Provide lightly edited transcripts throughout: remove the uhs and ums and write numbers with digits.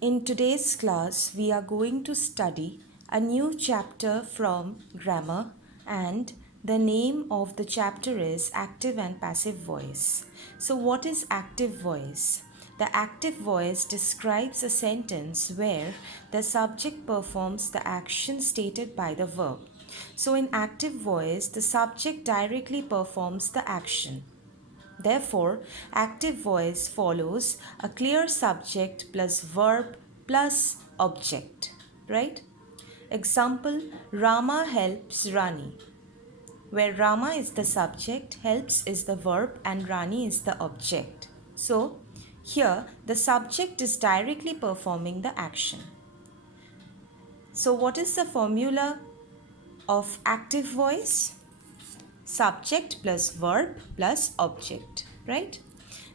In today's class, we are going to study a new chapter from grammar, and the name of the chapter is Active and Passive Voice. So, what is active voice? The active voice describes a sentence where the subject performs the action stated by the verb. So, in active voice, the subject directly performs the action. Therefore, active voice follows a clear subject plus verb plus object, right? Example, Rama helps Rani, where Rama is the subject, helps is the verb, and Rani is the object. So, here the subject is directly performing the action. So, what is the formula of active voice? Subject plus verb plus object, right?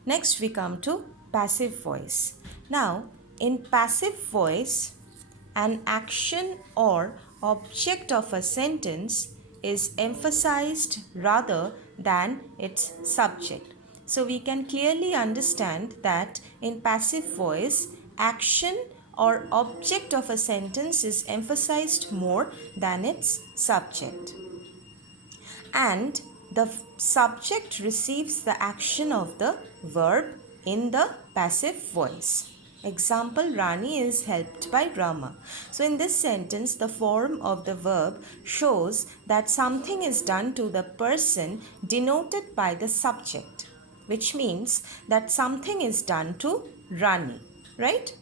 Next we come to passive voice. Now, in passive voice, an action or object of a sentence is emphasized rather than its subject. So we can clearly understand that in passive voice, action or object of a sentence is emphasized more than its subject, and the subject receives the action of the verb in the passive voice. Example, Rani is helped by Rama. So in this sentence, the form of the verb shows that something is done to the person denoted by the subject, which means that something is done to Rani, right?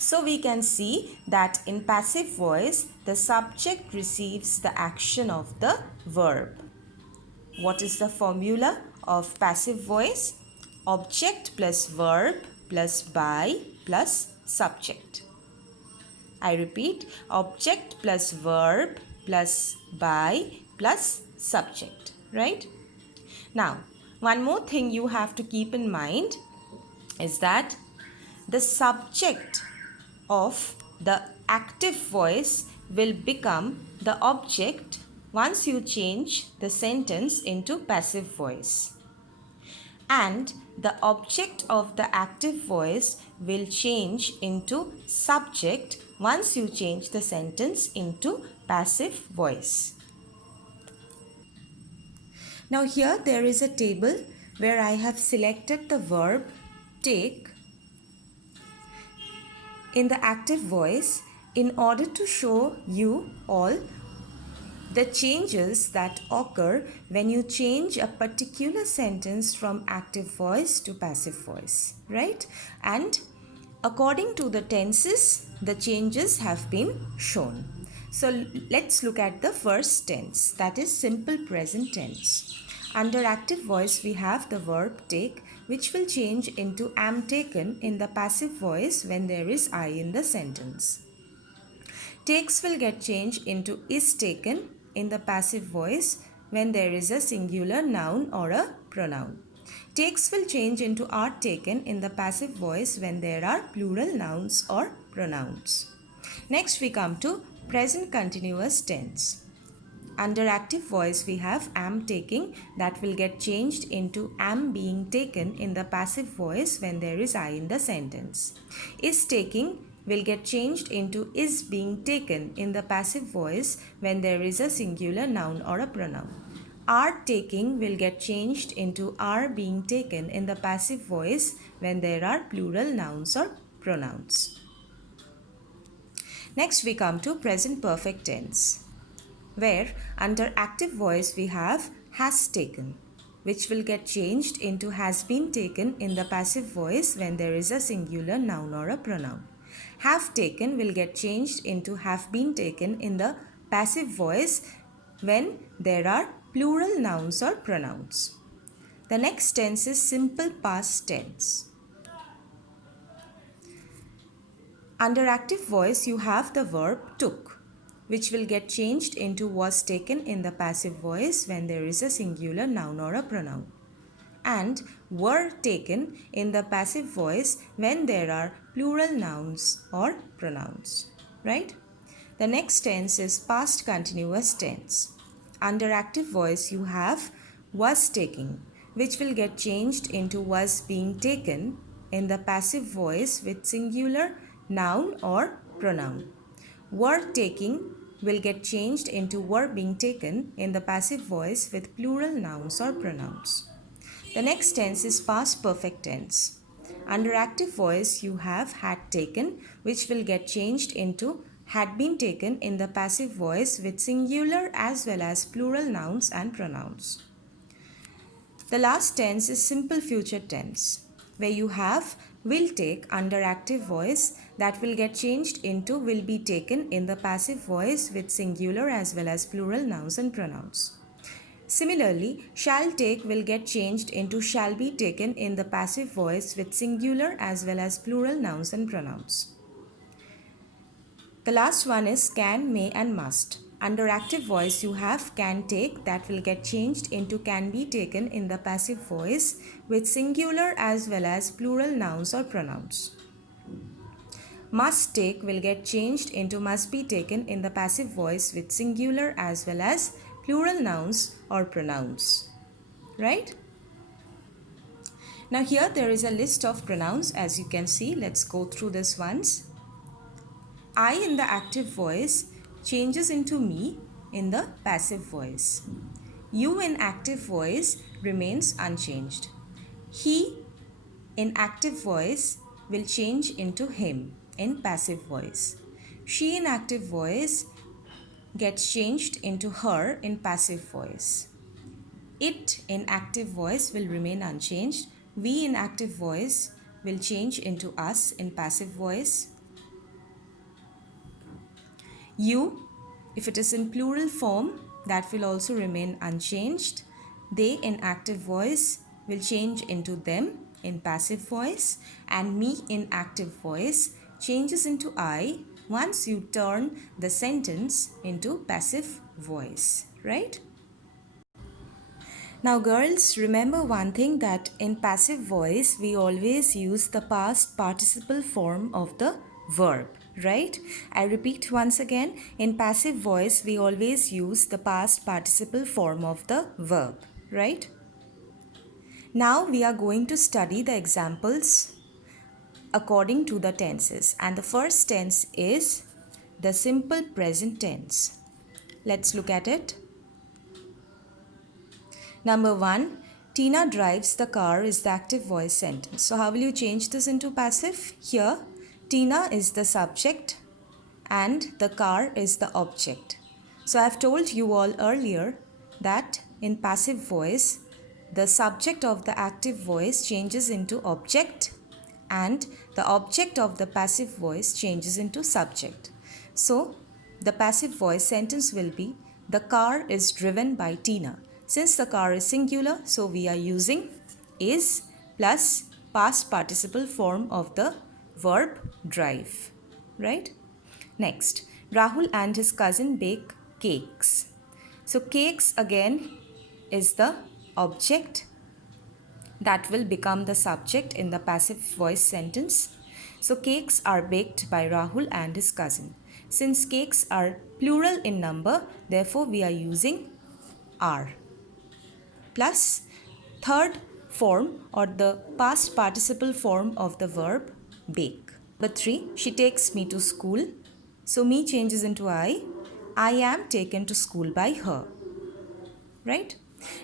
So we can see that in passive voice, the subject receives the action of the verb. What is the formula of passive voice? Object plus verb plus by plus subject. I repeat, object plus verb plus by plus subject, right? Now, one more thing you have to keep in mind is that the subject of the active voice will become the object once you change the sentence into passive voice. And the object of the active voice will change into subject once you change the sentence into passive voice. Now here there is a table where I have selected the verb take in the active voice in order to show you all the changes that occur when you change a particular sentence from active voice to passive voice, right? And according to the tenses, the changes have been shown. So let's look at the first tense, that is simple present tense. Under active voice, we have the verb take, which will change into am taken in the passive voice when there is I in the sentence. Takes will get changed into is taken in the passive voice when there is a singular noun or a pronoun. Takes will change into are taken in the passive voice when there are plural nouns or pronouns. Next we come to present continuous tense. Under active voice, we have am taking, that will get changed into am being taken in the passive voice when there is I in the sentence. Is taking will get changed into is being taken in the passive voice when there is a singular noun or a pronoun. Are taking will get changed into are being taken in the passive voice when there are plural nouns or pronouns. Next we come to present perfect tense, where under active voice we have has taken, which will get changed into has been taken in the passive voice when there is a singular noun or a pronoun. Have taken will get changed into have been taken in the passive voice when there are plural nouns or pronouns. The next tense is simple past tense. Under active voice you have the verb took, which will get changed into was taken in the passive voice when there is a singular noun or a pronoun, and were taken in the passive voice when there are plural nouns or pronouns, right? The next tense is past continuous tense. Under active voice you have was taking, which will get changed into was being taken in the passive voice with singular noun or pronoun. Were taking will get changed into were being taken in the passive voice with plural nouns or pronouns. The next tense is past perfect tense. Under active voice, you have had taken, which will get changed into had been taken in the passive voice with singular as well as plural nouns and pronouns. The last tense is simple future tense, where you have will take under active voice that will get changed into will be taken in the passive voice with singular as well as plural nouns and pronouns. Similarly, shall take will get changed into shall be taken in the passive voice with singular as well as plural nouns and pronouns. The last one is can, may and must. Under active voice, you have can take that will get changed into can be taken in the passive voice with singular as well as plural nouns or pronouns. Must take will get changed into must be taken in the passive voice with singular as well as plural nouns or pronouns. Right? Now here there is a list of pronouns as you can see. Let's go through this once. I in the active voice changes into me in the passive voice. You in active voice remains unchanged. He in active voice will change into him in passive voice. She in active voice gets changed into her in passive voice. It in active voice will remain unchanged. We in active voice will change into us in passive voice. You, if it is in plural form, that will also remain unchanged. They in active voice will change into them in passive voice, and me in active voice changes into I once you turn the sentence into passive voice, right? Now girls, remember one thing, that in passive voice we always use the past participle form of the verb, right? I repeat once again, in passive voice we always use the past participle form of the verb, right? Now we are going to study the examples according to the tenses, and the first tense is the simple present tense. Let's look at it. Number 1, Tina drives the car is the active voice sentence. So how will you change this into passive? Here, Tina is the subject and the car is the object. So I have told you all earlier that in passive voice, the subject of the active voice changes into object and the object of the passive voice changes into subject. So the passive voice sentence will be, the car is driven by Tina. Since the car is singular, so we are using is plus past participle form of the verb drive, right? Next, Rahul and his cousin bake cakes. So cakes again is the object that will become the subject in the passive voice sentence. So cakes are baked by Rahul and his cousin. Since cakes are plural in number, therefore we are using are. Plus third form or the past participle form of the verb bake. Number 3, she takes me to school. So me changes into I. I am taken to school by her. Right?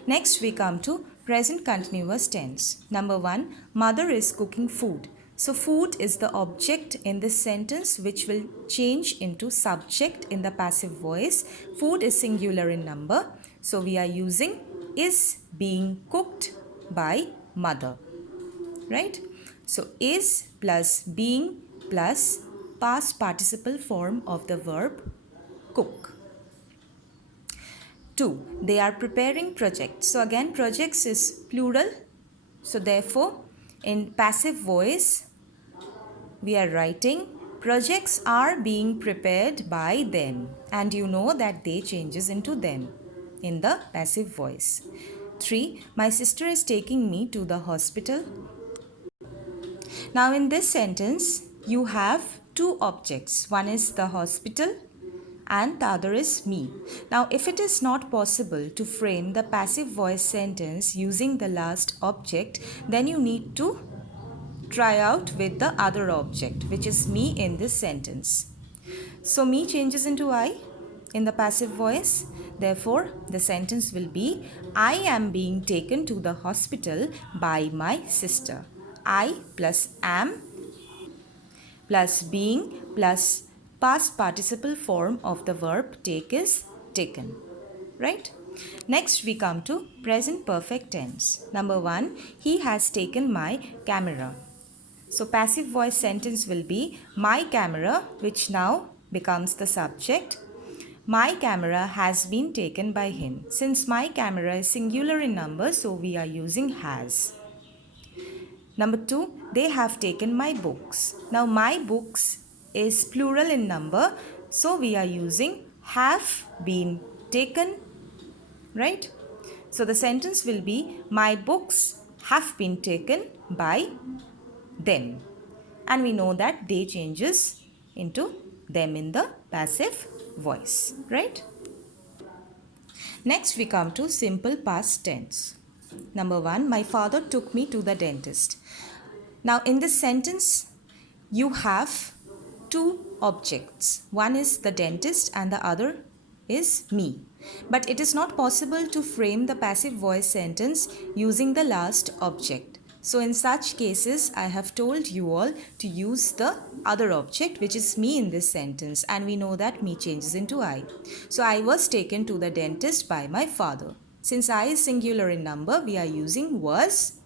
Next we come to present continuous tense. Number 1, mother is cooking food. So food is the object in this sentence which will change into subject in the passive voice. Food is singular in number. So we are using is being cooked by mother. Right? So is plus being plus past participle form of the verb cook. 2, they are preparing projects. So again projects is plural. So therefore in passive voice we are writing projects are being prepared by them, and you know that they changes into them in the passive voice. 3, my sister is taking me to the hospital. Now in this sentence you have two objects. One is the hospital and the other is me. Now if it is not possible to frame the passive voice sentence using the last object, then you need to try out with the other object, which is me in this sentence. So me changes into I in the passive voice. Therefore, the sentence will be, I am being taken to the hospital by my sister. I plus am plus being plus past participle form of the verb take is taken. Right? Next, we come to present perfect tense. Number 1, he has taken my camera. So passive voice sentence will be my camera, which now becomes the subject. My camera has been taken by him. Since my camera is singular in number, so we are using has. Number 2, they have taken my books. Now my books is plural in number, so we are using have been taken, right? So the sentence will be my books have been taken by them. And we know that they changes into them in the passive voice, right? Next we come to simple past tense. Number 1, my father took me to the dentist. Now in this sentence, you have two objects. One is the dentist and the other is me. But it is not possible to frame the passive voice sentence using the last object. So in such cases, I have told you all to use the other object, which is me in this sentence, and we know that me changes into I. So I was taken to the dentist by my father. Since I is singular in number, we are using was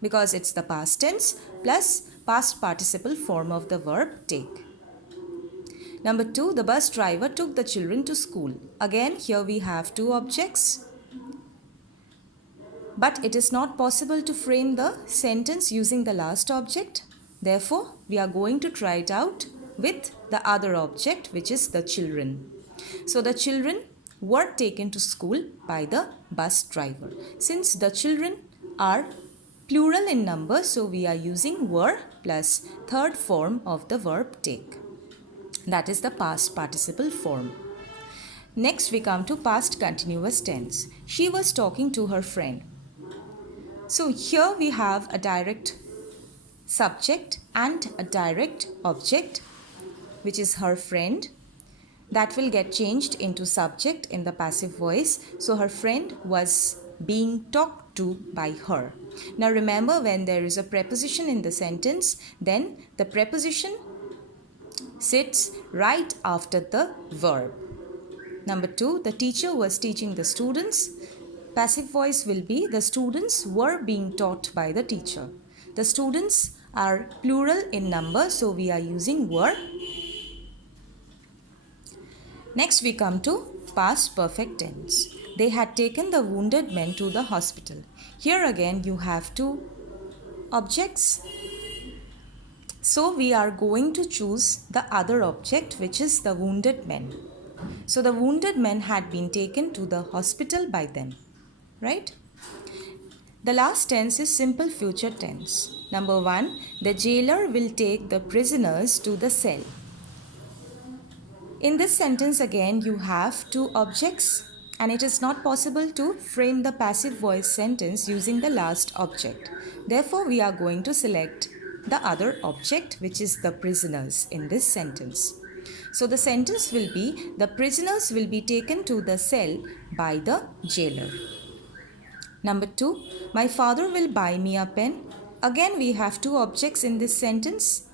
because it's the past tense plus past participle form of the verb take. Number 2, the bus driver took the children to school. Again, here we have two objects. But it is not possible to frame the sentence using the last object. Therefore, we are going to try it out with the other object, which is the children. So the children were taken to school by the bus driver. Since the children are plural in number, so we are using were plus third form of the verb take. That is the past participle form. Next we come to past continuous tense. She was talking to her friend. So here we have a direct subject and a direct object, which is her friend. That will get changed into subject in the passive voice. So her friend was being talked to by her. Now remember, when there is a preposition in the sentence, then the preposition sits right after the verb. Number 2, the teacher was teaching the students. Passive voice will be the students were being taught by the teacher. The students are plural in number, so we are using were. Next we come to past perfect tense. They had taken the wounded men to the hospital. Here again you have two objects. So we are going to choose the other object, which is the wounded men. So the wounded men had been taken to the hospital by them. Right? The last tense is simple future tense. Number 1, the jailer will take the prisoners to the cell. In this sentence again you have two objects, and it is not possible to frame the passive voice sentence using the last object. Therefore, we are going to select the other object, which is the prisoners in this sentence. So the sentence will be, the prisoners will be taken to the cell by the jailer. Number 2, my father will buy me a pen. Again, we have two objects in this sentence.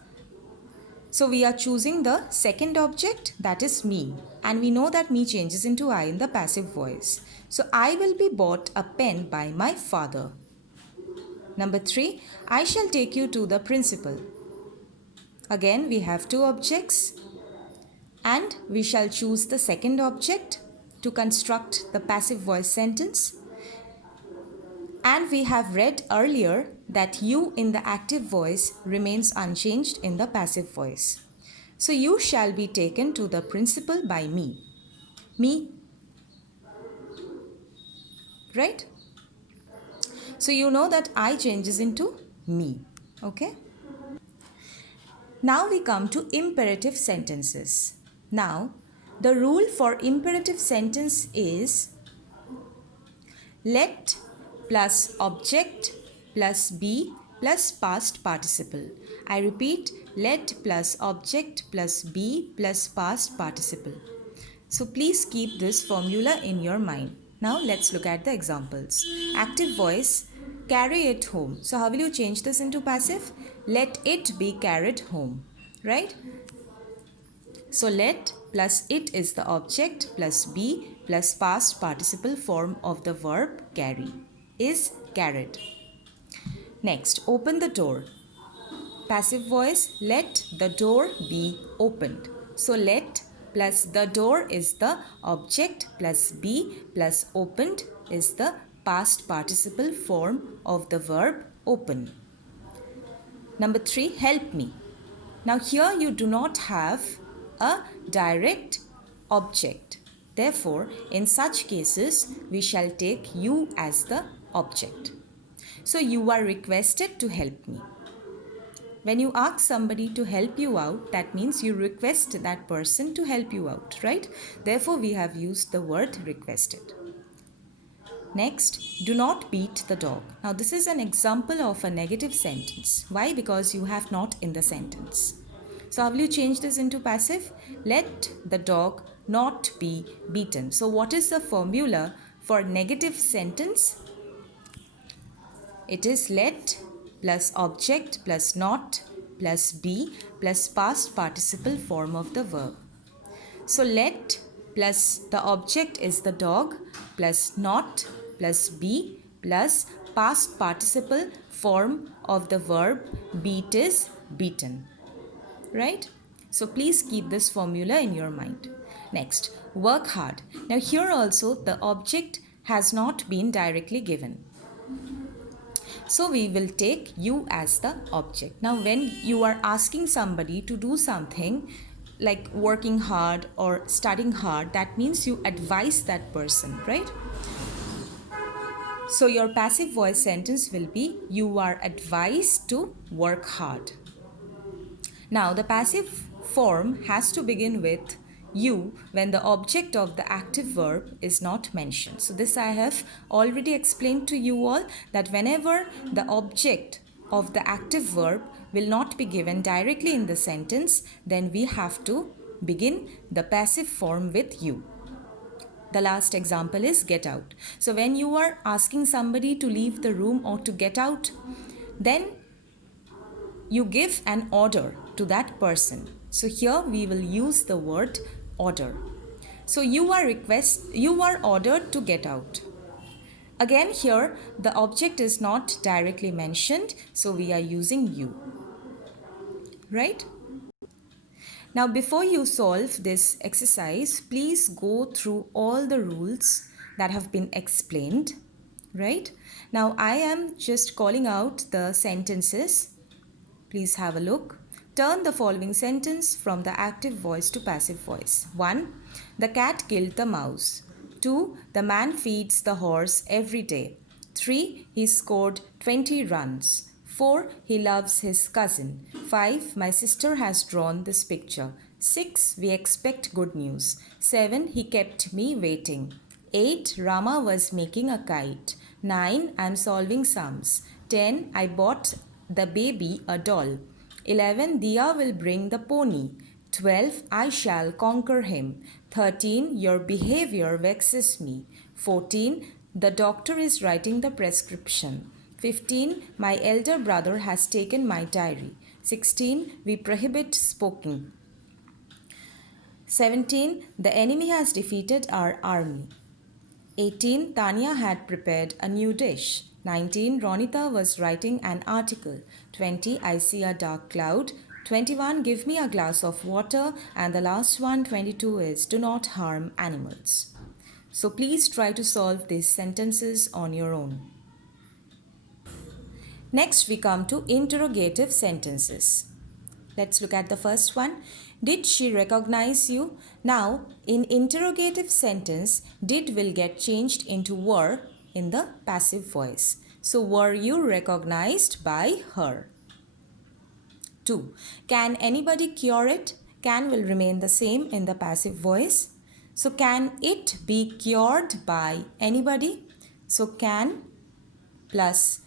So we are choosing the second object, that is me. And we know that me changes into I in the passive voice. So I will be bought a pen by my father. Number 3, I shall take you to the principal. Again, we have two objects. And we shall choose the second object to construct the passive voice sentence. And we have read earlier that you in the active voice remains unchanged in the passive voice. So you shall be taken to the principal by me. Me. Right? So you know that I changes into me. Okay? Now we come to imperative sentences. Now, the rule for imperative sentence is let plus object plus be plus past participle. I repeat, let plus object plus be plus past participle. So please keep this formula in your mind. Now let's look at the examples. Active voice, carry it home. So how will you change this into passive? Let it be carried home, right? So let plus it is the object plus be plus past participle form of the verb carry is carried. Next, open the door. Passive voice, let the door be opened. So let plus the door is the object plus be plus opened is the past participle form of the verb open. Number 3, help me. Now here you do not have a direct object. Therefore, in such cases, we shall take you as the object. So you are requested to help me. When you ask somebody to help you out, that means you request that person to help you out, right? Therefore, we have used the word requested. Next, do not beat the dog. Now, this is an example of a negative sentence. Why? Because you have not in the sentence. So, how will you change this into passive? Let the dog not be beaten. So, what is the formula for negative sentence? It is let plus object plus not plus be plus past participle form of the verb. So let plus the object is the dog plus not plus be plus past participle form of the verb beat is beaten. Right? So please keep this formula in your mind. Next, work hard. Now here also the object has not been directly given. So we will take you as the object. Now when you are asking somebody to do something like working hard or studying hard, that means you advise that person, right? So your passive voice sentence will be you are advised to work hard. Now the passive form has to begin with you when the object of the active verb is not mentioned. So this I have already explained to you all, that whenever the object of the active verb will not be given directly in the sentence, then we have to begin the passive form with you. The last example is get out. So when you are asking somebody to leave the room or to get out, then you give an order to that person. So here we will use the word order. So you are ordered to get out. Again here the object is not directly mentioned, so we are using you. Right? Now before you solve this exercise, please go through all the rules that have been explained. Right? Now I am just calling out the sentences. Please have a look. Turn the following sentence from the active voice to passive voice. 1. The cat killed the mouse. 2. The man feeds the horse every day. 3. He scored 20 runs. 4. He loves his cousin. 5. My sister has drawn this picture. 6. We expect good news. 7. He kept me waiting. 8. Rama was making a kite. 9. I am solving sums. 10. I bought the baby a doll. 11. Diya will bring the pony. 12. I shall conquer him. 13. Your behavior vexes me. 14. The doctor is writing the prescription. 15. My elder brother has taken my diary. 16. We prohibit smoking. 17. The enemy has defeated our army. 18. Tanya had prepared a new dish. 19. Ronita was writing an article. 20. I see a dark cloud. 21. Give me a glass of water. And the last one, 22, is do not harm animals. So please try to solve these sentences on your own. Next we come to interrogative sentences. Let's look at the first one. Did she recognize you? Now, in interrogative sentence, did will get changed into were in the passive voice. So, were you recognized by her? 2. Can anybody cure it? Can will remain the same in the passive voice. So, can it be cured by anybody? So, can plus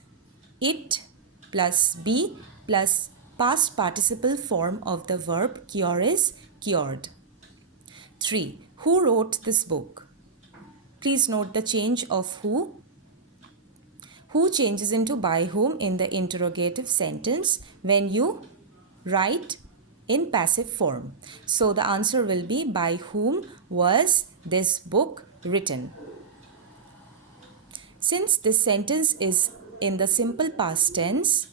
it plus be plus past participle form of the verb cure is cured. 3. Who wrote this book? Please note the change of who. Who changes into by whom in the interrogative sentence when you write in passive form. So the answer will be by whom was this book written? Since this sentence is in the simple past tense,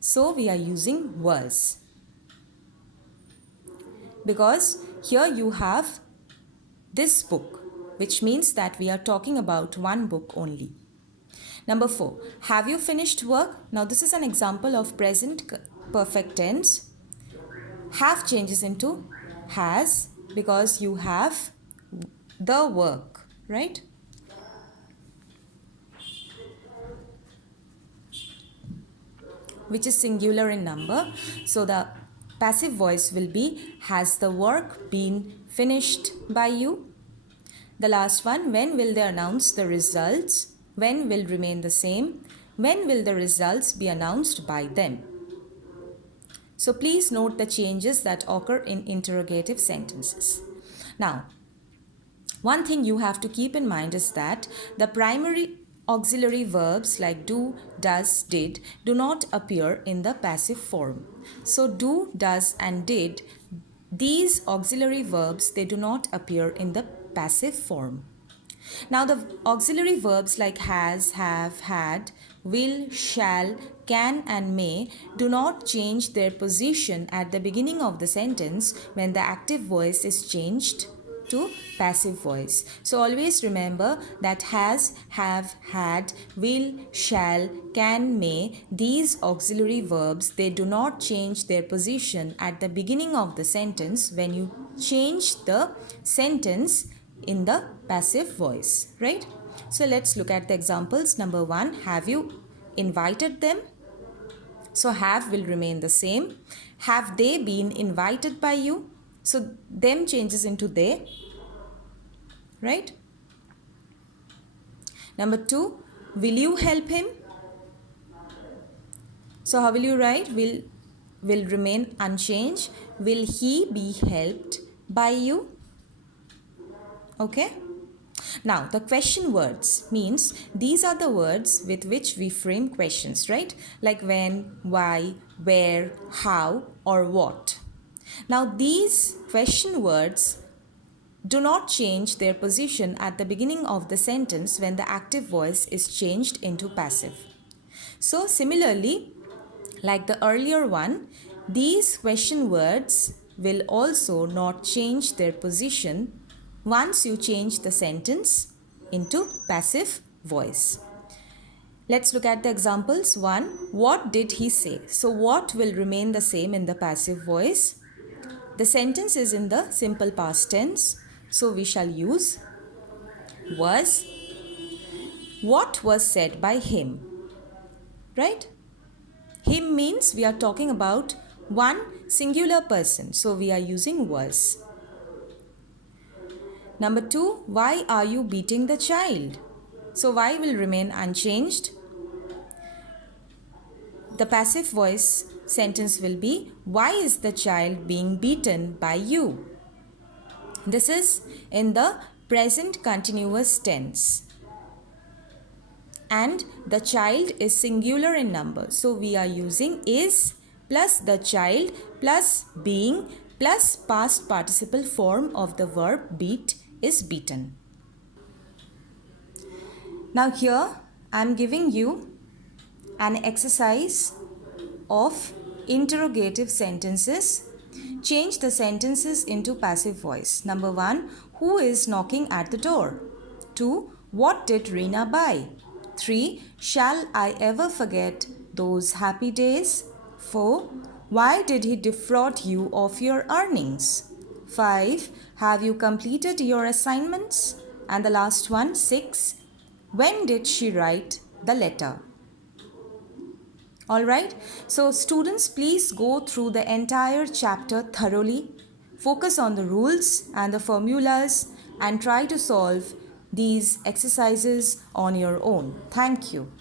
so we are using was. Because here you have this book, which means that we are talking about one book only. Number 4, have you finished work? Now this is an example of present perfect tense. Have changes into has because you have the work, right? Which is singular in number. So the passive voice will be has the work been finished by you? The last one, when will they announce the results? When will remain the same? When will the results be announced by them? So please note the changes that occur in interrogative sentences. Now, one thing you have to keep in mind is that the primary auxiliary verbs like do, does, did do not appear in the passive form. So do, does and did, these auxiliary verbs, they do not appear in the passive form. Now the auxiliary verbs like has, have, had, will, shall, can and may do not change their position at the beginning of the sentence when the active voice is changed to passive voice. So always remember that has, have, had, will, shall, can, may, these auxiliary verbs, they do not change their position at the beginning of the sentence when you change the sentence in the passive voice, right? So let's look at the examples. Number 1, have you invited them? So have will remain the same. Have they been invited by you? So them changes into they, right? Number 2, will you help him? So how will you write? Will remain unchanged. Will he be helped by you? Okay. Now, the question words means these are the words with which we frame questions, right? Like when, why, where, how, or what. Now, these question words do not change their position at the beginning of the sentence when the active voice is changed into passive. So, similarly, like the earlier one, these question words will also not change their position once you change the sentence into passive voice. Let's look at the examples. 1, what did he say? So what will remain the same in the passive voice? The sentence is in the simple past tense, so we shall use was. What was said by him? Right? Him means we are talking about one singular person, so we are using was. Number 2, why are you beating the child? So why will remain unchanged. The passive voice sentence will be, why is the child being beaten by you? This is in the present continuous tense. And the child is singular in number. So we are using is plus the child plus being plus past participle form of the verb beat is beaten. Now here I am giving you an exercise of interrogative sentences. Change the sentences into passive voice. Number 1, who is knocking at the door? 2, what did Reena buy? 3, shall I ever forget those happy days? 4, why did he defraud you of your earnings? 5, have you completed your assignments? And the last one, 6, when did she write the letter? Alright, so students, please go through the entire chapter thoroughly. Focus on the rules and the formulas and try to solve these exercises on your own. Thank you.